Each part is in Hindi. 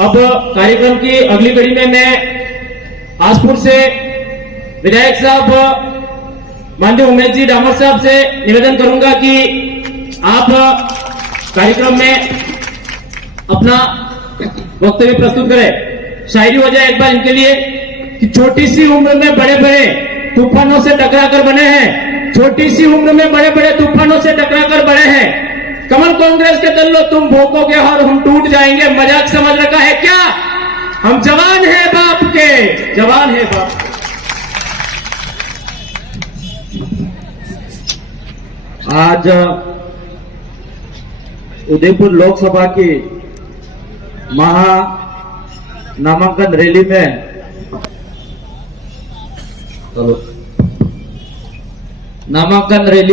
अब कार्यक्रम की अगली कड़ी में मैं आसपुर से विधायक साहब माननीय उमेश जी डामर साहब से निवेदन करूंगा कि आप कार्यक्रम में अपना वक्तव्य प्रस्तुत करें। शायरी हो जाए एक बार इनके लिए कि छोटी सी उम्र में बड़े बड़े तूफानों से टकराकर बने हैं, छोटी सी उम्र में बड़े बड़े तूफानों से टकराकर बड़े हैं। कमल कांग्रेस के दल लो तुम भोकोगे और हम टूट जाएंगे, मजाक समझ रखा है क्या? हम जवान हैं बाप के, जवान हैं बाप। आज उदयपुर लोकसभा की महा नामांकन रैली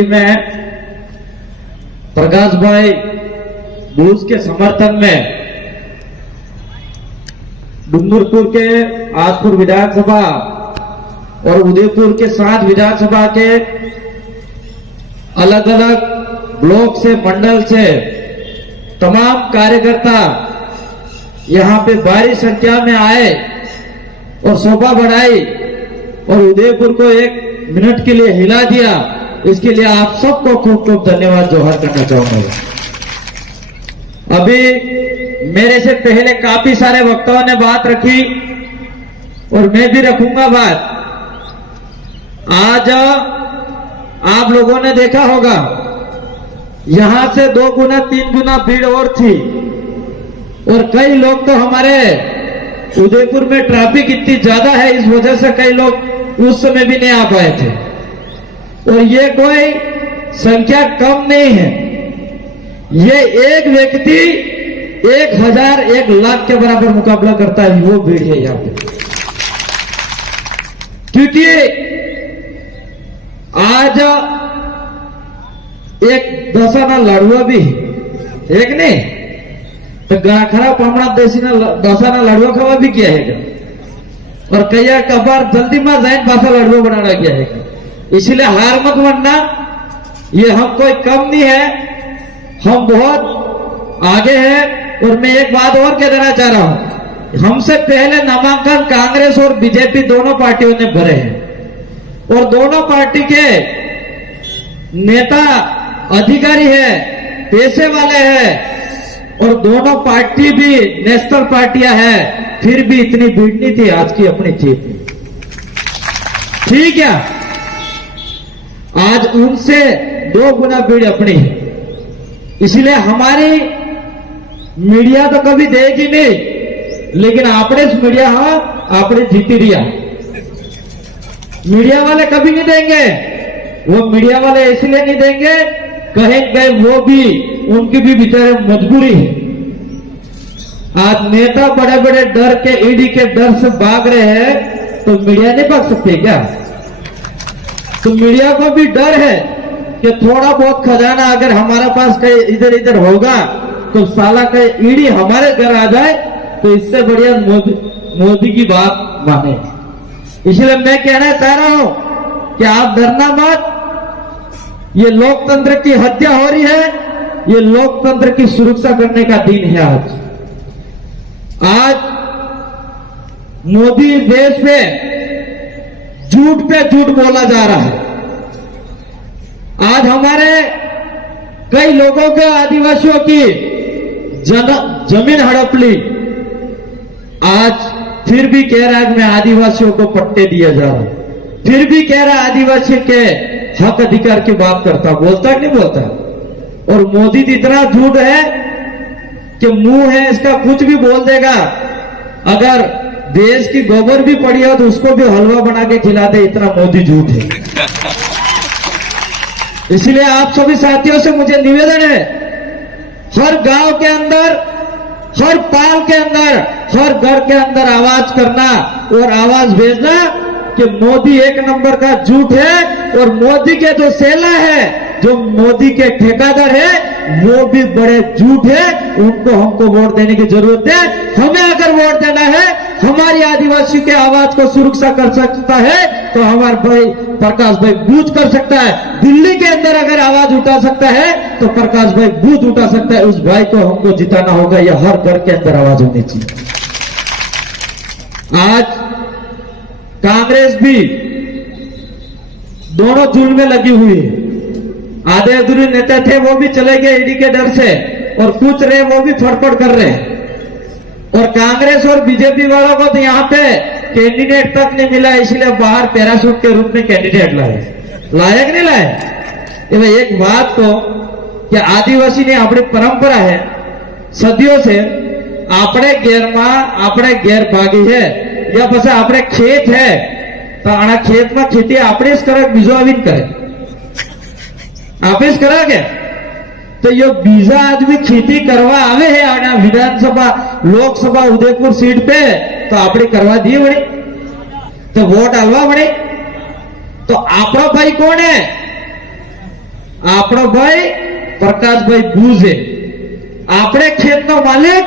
में प्रकाश भाई बूस के समर्थन में डूंगरपुर के आसपुर विधानसभा और उदयपुर के 7 विधानसभा के अलग अलग ब्लॉक से, मंडल से तमाम कार्यकर्ता यहां पे भारी संख्या में आए और शोभा बढ़ाई और उदयपुर को 1 मिनट के लिए हिला दिया। इसके लिए आप सबको खूब खूब धन्यवाद जोहर करना चाहूंगा। अभी मेरे से पहले काफी सारे वक्ताओं ने बात रखी और मैं भी रखूंगा बात। आज आप लोगों ने देखा होगा यहां से 2 गुना 3 गुना भीड़ और थी और कई लोग तो हमारे उदयपुर में ट्रैफिक इतनी ज्यादा है इस वजह से कई लोग उस समय भी नहीं आ पाए थे। और ये कोई संख्या कम नहीं है, ये एक व्यक्ति 1000 1 लाख के बराबर मुकाबला करता है, वो भीड़ है यहां पे। क्योंकि आज एक दसाना लाडुआ भी एक नहीं तो खरा पामड़ा देसी दसाना लाडुआ खावा भी किया है और कई कबार जल्दी में जाइन पासा लाडुआ बनाना किया है। इसलिए हार मत मानना, ये हम कोई कम नहीं है, हम बहुत आगे हैं। और मैं एक बात और कह देना चाह रहा हूं, हमसे पहले नामांकन कांग्रेस और बीजेपी दोनों पार्टियों ने भरे हैं और दोनों पार्टी के नेता अधिकारी है, पैसे वाले हैं और दोनों पार्टी भी नेशनल पार्टियां हैं, फिर भी इतनी भीड़ नहीं थी आज की अपनी जीत में। ठीक है, आज उनसे 2 गुना भीड़ अपनी है। इसलिए हमारी मीडिया तो कभी देगी नहीं, लेकिन आपने मीडिया आपने जीती रिया। मीडिया वाले कभी नहीं देंगे, वो मीडिया वाले इसलिए नहीं देंगे कहेंगे वो भी उनकी भी बेचारे मजबूरी है। आज नेता बड़े बड़े डर के, ईडी के डर से भाग रहे हैं तो मीडिया नहीं भाग सकते क्या? तो मीडिया को भी डर है कि थोड़ा बहुत खजाना अगर हमारे पास कहीं इधर इधर होगा तो साला कहीं ईडी हमारे घर आ जाए तो इससे बढ़िया मोदी की बात माने। इसलिए मैं कहना चाह रहा हूं कि आप डरना मत, ये लोकतंत्र की हत्या हो रही है, ये लोकतंत्र की सुरक्षा करने का दिन है। आज मोदी देश पे झूठ बोला जा रहा है। आज हमारे कई लोगों के, आदिवासियों की जमीन हड़प ली, आज फिर भी कह रहा है कि मैं आदिवासियों को पट्टे दिया जा रहा, फिर भी कह रहा है आदिवासी के हक अधिकार की बात करता, बोलता है नहीं बोलता? और मोदी तो इतना झूठ है कि मुंह है इसका कुछ भी बोल देगा। अगर देश की गोबर भी पड़ी हो तो उसको भी हलवा बना के खिला दे, इतना मोदी झूठ है। इसलिए आप सभी साथियों से मुझे निवेदन है, हर गांव के अंदर, हर पाल के अंदर, हर घर के अंदर आवाज करना और आवाज भेजना कि मोदी 1 नंबर का झूठ है और मोदी के जो सेना है, जो मोदी के ठेकेदार है, वो भी बड़े झूठ है। उनको हमको वोट देने की जरूरत है। हमें अगर वोट देना है, हमारी आदिवासी के आवाज को सुरक्षा कर सकता है तो हमारे भाई प्रकाश भाई बूथ कर सकता है। दिल्ली के अंदर अगर आवाज उठा सकता है तो प्रकाश भाई बूथ उठा सकता है। उस भाई को हमको जिताना होगा, या हर घर के अंदर आवाज होनी चाहिए। आज कांग्रेस भी दोनों जुल्म में लगी हुई है। आधे अधूरे नेता थे वो भी चले गए ईडी के डर से, और कुछ रहे वो भी फड़फड़ कर रहे हैं। और कांग्रेस और बीजेपी वालों को तो यहाँ पे कैंडिडेट तक नहीं मिला, इसलिए बाहर पैराशूट के रूप में कैंडिडेट लाए कि नहीं लाए? એટલે એક વાત કહો કે આદિવાસીની આપણી પરંપરા છે સદીઓ છે, આપણે ઘેરમાં આપણે ઘેર ભાગી છે या પછી આપણે ખેત है તો આના ખેતમાં ખેતી આપણે જ કરે, બીજો આવીને કરે? આપણે જ કરે કે? तो ये बीजा आदमी खेती करवा आवे है आना विधानसभा लोकसभा उदयपुर सीट पे, तो आपने करवा दिए बड़े, तो वोट आलवा बड़े। तो आपनो भाई कौन है? आपनो भाई प्रकाश भाई बूज है। आपने खेत नो मालिक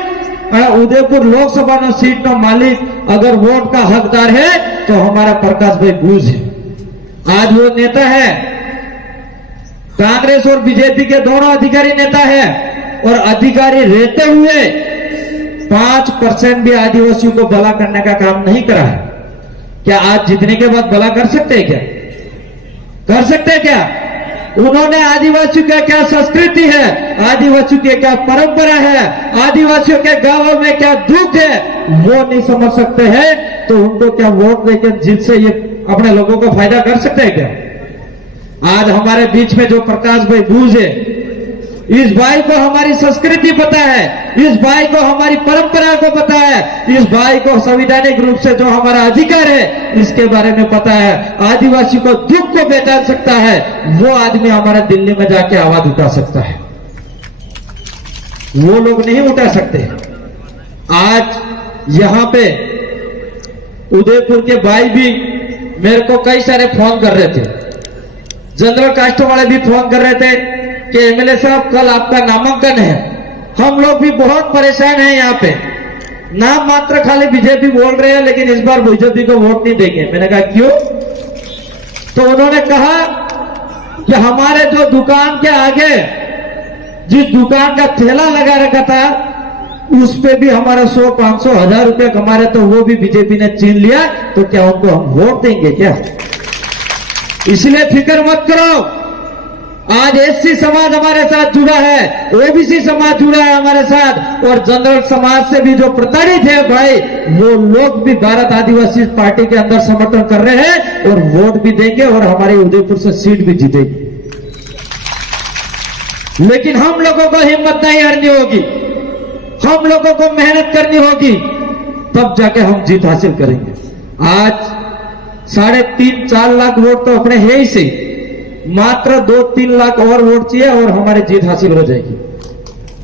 और उदयपुर लोकसभा नो सीट नो मालिक अगर वोट का हकदार है तो हमारा प्रकाश भाई बूज है। आज वो नेता है, कांग्रेस और बीजेपी के दोनों अधिकारी नेता है, और अधिकारी रहते हुए 5% भी आदिवासियों को भला करने का काम नहीं करा है। क्या आज जीतने के बाद भला कर सकते हैं? क्या कर सकते हैं? क्या उन्होंने आदिवासियों का क्या संस्कृति है, आदिवासियों की क्या परंपरा है, आदिवासियों के गांवों में क्या दुख है, वो नहीं समझ सकते हैं, तो उनको क्या वोट देकर जिससे ये अपने लोगों को फायदा कर सकते हैं? क्या आज हमारे बीच में जो प्रकाश भाई बूज है, इस भाई को हमारी संस्कृति पता है, इस भाई को हमारी परंपरा को पता है, इस भाई को संवैधानिक रूप से जो हमारा अधिकार है इसके बारे में पता है, आदिवासी को दुख को पहचान सकता है। वो आदमी हमारा दिल्ली में जाके आवाज उठा सकता है, वो लोग नहीं उठा सकते। आज यहां पे उदयपुर के भाई भी मेरे को कई सारे फोन कर रहे थे, जनरल कास्ट वाले भी फोन कर रहे थे कि एमएलए साहब कल आपका नामांकन है, हम लोग भी बहुत परेशान हैं यहाँ पे, नाम मात्र खाली बीजेपी बोल रहे हैं लेकिन इस बार बीजेपी को वोट नहीं देंगे। मैंने कहा क्यों? तो उन्होंने कहा कि हमारे जो दुकान के आगे जिस दुकान का ठेला लगा रखा था उस पे भी हमारा 100, 500, 1000 रुपए कमा रहे, तो वो भी बीजेपी ने छीन लिया, तो क्या उनको हम वोट देंगे क्या? इसलिए फिक्र मत करो। आज एससी समाज हमारे साथ जुड़ा है, ओबीसी समाज जुड़ा है हमारे साथ, और जनरल समाज से भी जो प्रताड़ित है भाई, वो लोग भी भारत आदिवासी पार्टी के अंदर समर्थन कर रहे हैं और वोट भी देंगे और हमारे उदयपुर से सीट भी जीतेगी। लेकिन हम लोगों को हिम्मत नहीं हारनी होगी, हम लोगों को मेहनत करनी होगी, तब जाके हम जीत हासिल करेंगे। आज 3.5-4 लाख वोट तो अपने है ही से, मात्र 2-3 लाख और वोट चाहिए और हमारी जीत हासिल हो जाएगी।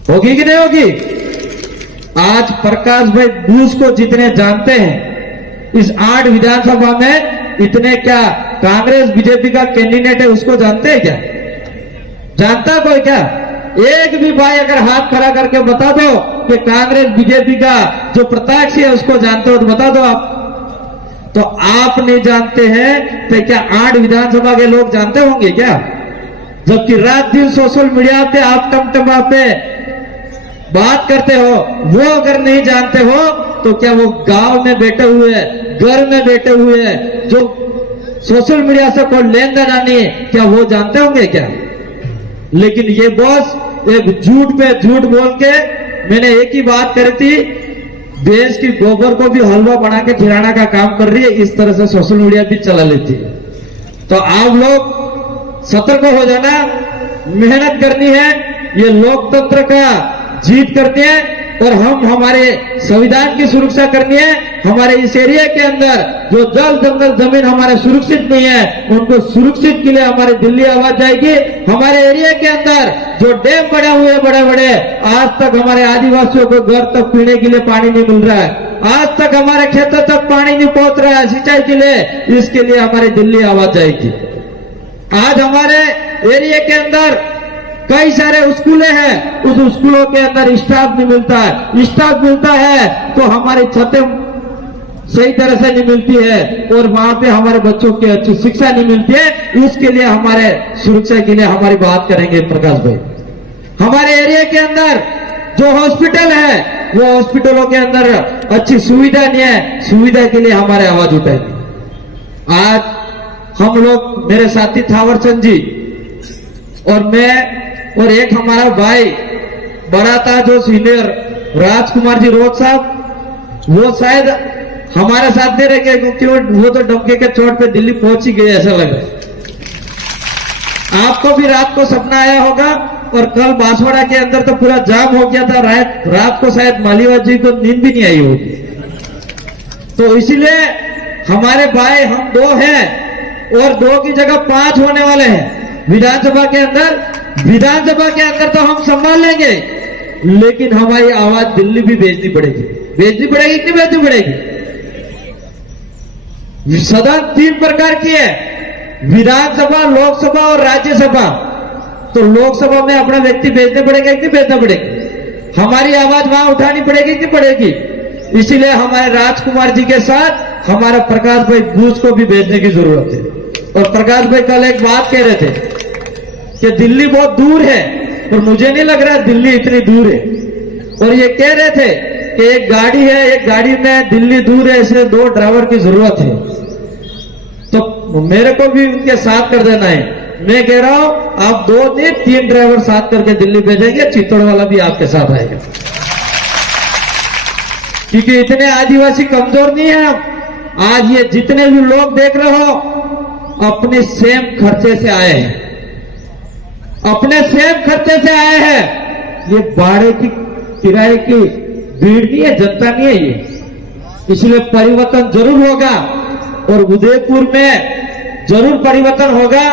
होगी कि नहीं होगी? आज प्रकाश भाई बूस को जितने जानते हैं इस 8 विधानसभा में, इतने क्या कांग्रेस बीजेपी का कैंडिडेट है उसको जानते हैं क्या? जानता कोई क्या? एक भी भाई अगर हाथ खड़ा करके बता दो कि कांग्रेस बीजेपी का जो प्रत्याशी है उसको जानते हो तो बता दो आप। तो आप नहीं जानते हैं तो क्या 8 विधानसभा के लोग जानते होंगे क्या? जबकि रात दिन सोशल मीडिया पे आप टमटमा पे बात करते हो, वो अगर नहीं जानते हो तो क्या वो गांव में बैठे हुए, घर में बैठे हुए जो सोशल मीडिया से कोई लेन देन नहीं है, क्या वो जानते होंगे क्या? लेकिन ये बॉस एक झूठ पे झूठ बोल के, मैंने एक ही बात करी थी, भैंस की गोबर को भी हलवा बना के खिलाना का काम कर रही है, इस तरह से सोशल मीडिया भी चला लेती है। तो आप लोग सतर्क हो जाना, मेहनत करनी है, ये लोकतंत्र का जीत करनी है और हम हमारे संविधान की सुरक्षा करनी है। हमारे इस एरिया के अंदर जो जल जंगल जमीन हमारे सुरक्षित नहीं है, उनको सुरक्षित के लिए हमारी दिल्ली आवाज जाएगी। हमारे एरिया के अंदर जो डैम बने हुए बड़े बड़े, आज तक हमारे आदिवासियों को घर तक पीने के लिए पानी नहीं मिल रहा है, आज तक हमारे खेतों तक पानी नहीं पहुंच रहा है सिंचाई के लिए, इसके लिए हमारी दिल्ली आवाज जाएगी। आज हमारे एरिया के अंदर कई सारे स्कूलें हैं, उस स्कूलों के अंदर स्टाफ नहीं मिलता है, स्टाफ मिलता है तो हमारी छतें सही तरह से नहीं मिलती है और वहां पे हमारे बच्चों की अच्छी शिक्षा नहीं मिलती है। उसके लिए हमारे सुरक्षा के लिए हमारी बात करेंगे प्रकाश भाई। हमारे एरिया के अंदर जो हॉस्पिटल है, वो हॉस्पिटलों के अंदर अच्छी सुविधा नहीं है, सुविधा के लिए हमारे आवाज उठाएंगे। आज हम लोग, मेरे साथी थावरचंद जी और मैं और एक हमारा भाई बड़ा था जो सीनियर राजकुमार जी रोड साहब, वो शायद हमारे साथ नहीं रहेंगे क्योंकि वो तो डमके के चोट पे दिल्ली पहुंच ही गए ऐसा लग रहा है। आपको भी रात को सपना आया होगा और कल बांसवाड़ा के अंदर तो पूरा जाम हो गया था, रात को शायद मालीवाल जी को नींद भी नहीं आई होगी। तो इसीलिए हमारे भाई हम 2 हैं और 2 की जगह 5 होने वाले हैं विधानसभा के अंदर। विधानसभा के अंदर तो हम संभाल लेंगे, लेकिन हमारी आवाज दिल्ली भी भेजनी पड़ेगी। भेजनी पड़ेगी कि भेजनी पड़ेगी? सदन 3 प्रकार की है, विधानसभा, लोकसभा और राज्यसभा। तो लोकसभा में अपना व्यक्ति भेजने पड़ेगा कि भेजना पड़ेगा? हमारी आवाज वहां उठानी पड़ेगी कि पड़ेगी? इसीलिए हमारे राजकुमार जी के साथ हमारा प्रकाश भाई बूझ को भी भेजने की जरूरत है। और प्रकाश भाई कल एक बात कह रहे थे कि दिल्ली बहुत दूर है, और मुझे नहीं लग रहा दिल्ली इतनी दूर है। और ये कह रहे थे कि एक गाड़ी है, एक गाड़ी में दिल्ली दूर है, इसलिए 2 ड्राइवर की जरूरत है। तो मेरे को भी उनके साथ कर देना है। मैं कह रहा हूं आप 2 नहीं 3 ड्राइवर साथ करके दिल्ली भेजेंगे, चित्तौड़ वाला भी आपके साथ आएगा, क्योंकि इतने आदिवासी कमजोर नहीं है। आज ये जितने भी लोग देख रहे हो अपने सेम खर्चे से आए हैं, अपने सेम खर्चे से आए हैं। ये भाड़े की किराए की भीड़ नहीं है, जनता नहीं है ये। इसलिए परिवर्तन जरूर होगा और उदयपुर में जरूर परिवर्तन होगा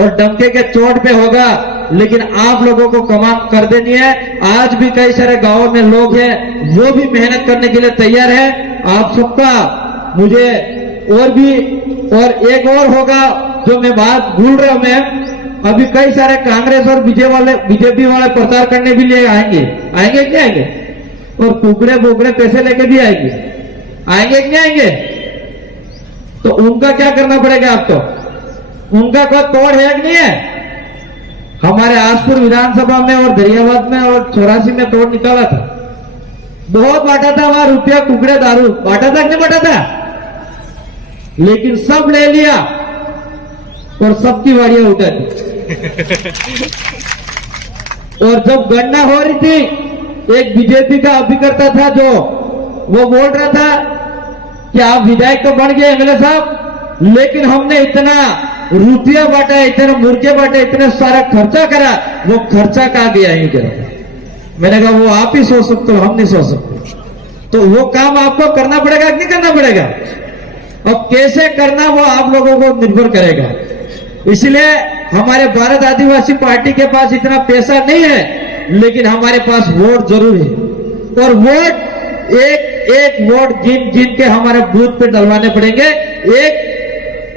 और डंके के चोट पे होगा, लेकिन आप लोगों को कमाल कर देनी है। आज भी कई सारे गांवों में लोग हैं, वो भी मेहनत करने के लिए तैयार है। आप सबका मुझे और एक और होगा जो मैं बात भूल रहा हूं। मैं अभी कई सारे कांग्रेस और बीजेपी वाले प्रचार करने भी लिए आएंगे कि नहीं आएंगे? और कुकड़े बोकड़े पैसे लेके भी आएंगे कि नहीं आएंगे? तो उनका क्या करना पड़ेगा आपको? उनका कोई तोड़ है कि नहीं है? हमारे आसपुर विधानसभा में और दरियाबाद में और 84 में तोड़ निकाला था, बहुत बांटा था वहां रुपया, कुकड़े दारू बांटा था कि नहीं बांटा था? लेकिन सब ले लिया और सबकी वाड़ियां उठा दी। और जब गणना हो रही थी, एक बीजेपी का अभिकर्ता था जो वो बोल रहा था कि आप विधायक तो बन गए एमएलए साहब, लेकिन हमने इतना रुपया बांटा, इतने मुर्गे बांटे, इतने सारा खर्चा करा, वो खर्चा कहाँ गया ही करा। मैंने कहा वो आप ही सोच सकते हो, हम नहीं सोच सकते। तो वो काम आपको करना पड़ेगा कि नहीं करना पड़ेगा? अब कैसे करना वो आप लोगों को निर्भर करेगा। इसलिए हमारे भारत आदिवासी पार्टी के पास इतना पैसा नहीं है, लेकिन हमारे पास वोट जरूर है। और वोट एक वोट गिन के हमारे बूथ पे डलवाने पड़ेंगे।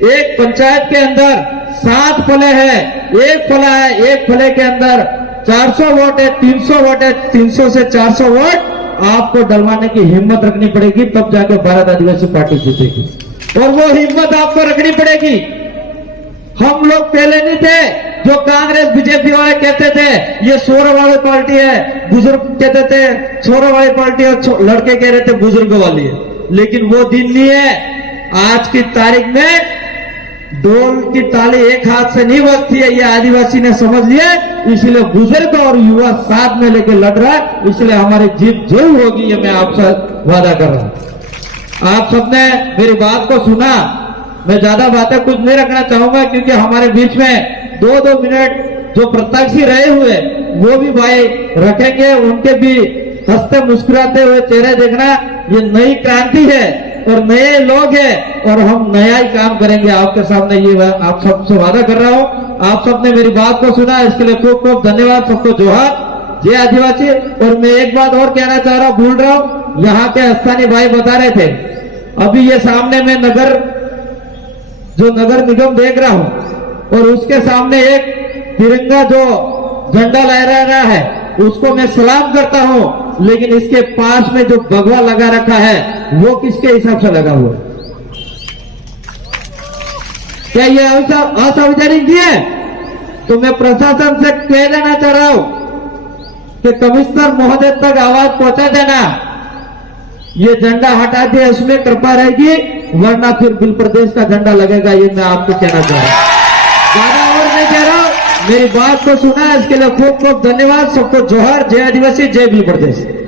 एक पंचायत के अंदर 7 फले है, एक फला है, एक फले के अंदर 400 वोट है, 300 वोट है, 300 से 400 वोट आपको डलवाने की हिम्मत रखनी पड़ेगी, तब जाके भारत आदिवासी पार्टी जीतेगी। और वो हिम्मत आपको रखनी पड़ेगी। हम लोग पहले नहीं थे जो कांग्रेस बीजेपी वाले कहते थे ये सोरो वाली पार्टी है, बुजुर्ग कहते थे सोरो वाली पार्टी है, लड़के कह रहे थे बुजुर्ग वाली है। लेकिन वो दिन नहीं है। आज की तारीख में ढोल की ताली एक हाथ से नहीं बजती है, ये आदिवासी ने समझ लिया। इसलिए बुजुर्ग और युवा साथ में लेके लड़ रहा है, इसलिए हमारी जीत जरूर होगी, ये मैं आपसे वादा कर रहा हूं। आप सबने मेरी बात को सुना, मैं ज्यादा बातें कुछ नहीं रखना चाहूंगा, क्योंकि हमारे बीच में 2-2 मिनट जो प्रत्याशी रहे हुए वो भी भाई रखेंगे, उनके भी हंसते मुस्कुराते हुए चेहरे देखना। ये नई क्रांति है और नए लोग हैं और हम नया ही काम करेंगे आपके सामने, ये आप सबसे वादा कर रहा हूं। आप सबने मेरी बात को सुना, इसके लिए खूब खूब धन्यवाद। सबको जोहार, जय आदिवासी। और मैं एक बात और कहना चाह रहा हूं, भूल रहा हूं, यहाँ के स्थानीय भाई बता रहे थे, अभी ये सामने में नगर निगम देख रहा हूं और उसके सामने एक तिरंगा जो झंडा लहरा रहा है उसको मैं सलाम करता हूं, लेकिन इसके पास में जो भगवा लगा रखा है वो किसके हिसाब से लगा हुआ है? क्या ये असंवैधानिक नहीं है? तो मैं प्रशासन से कह देना चाह रहा हूं कि कमिश्नर महोदय तक आवाज पहुंचा देना ये झंडा हटा दिया, उसमें कृपा रहेगी, वरना फिर बिल प्रदेश का झंडा लगेगा। ये मैं आपको कहना चाह रहा हूं, ज्यादा और नहीं कह रहा हूं। मेरी बात को सुना, इसके लिए खूब खूब धन्यवाद। सबको जोहर, जय आदिवासी, जय बिल प्रदेश।